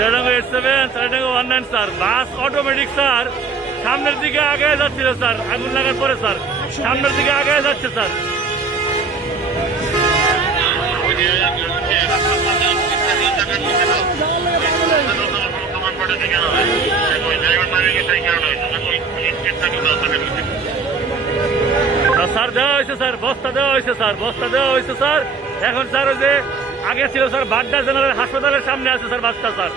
সেরাডাঙ্গা 87 সেরাডাঙ্গা 19 sir বাস automatic sir সামনের দিকে আগে যাচ্ছিল স্যার আগুন লাগার পরে স্যার সামনের দিকে আগে যাচ্ছে স্যার স্যার দেওয়া হয়েছে স্যার বস্তা দেওয়া হয়েছে স্যার বস্তা দেওয়া হয়েছে স্যার এখন স্যার ওই যে আগে ছিল স্যার বাড্ডা জেনারেল হাসপাতালের সামনে আছে স্যার বাসটা স্যার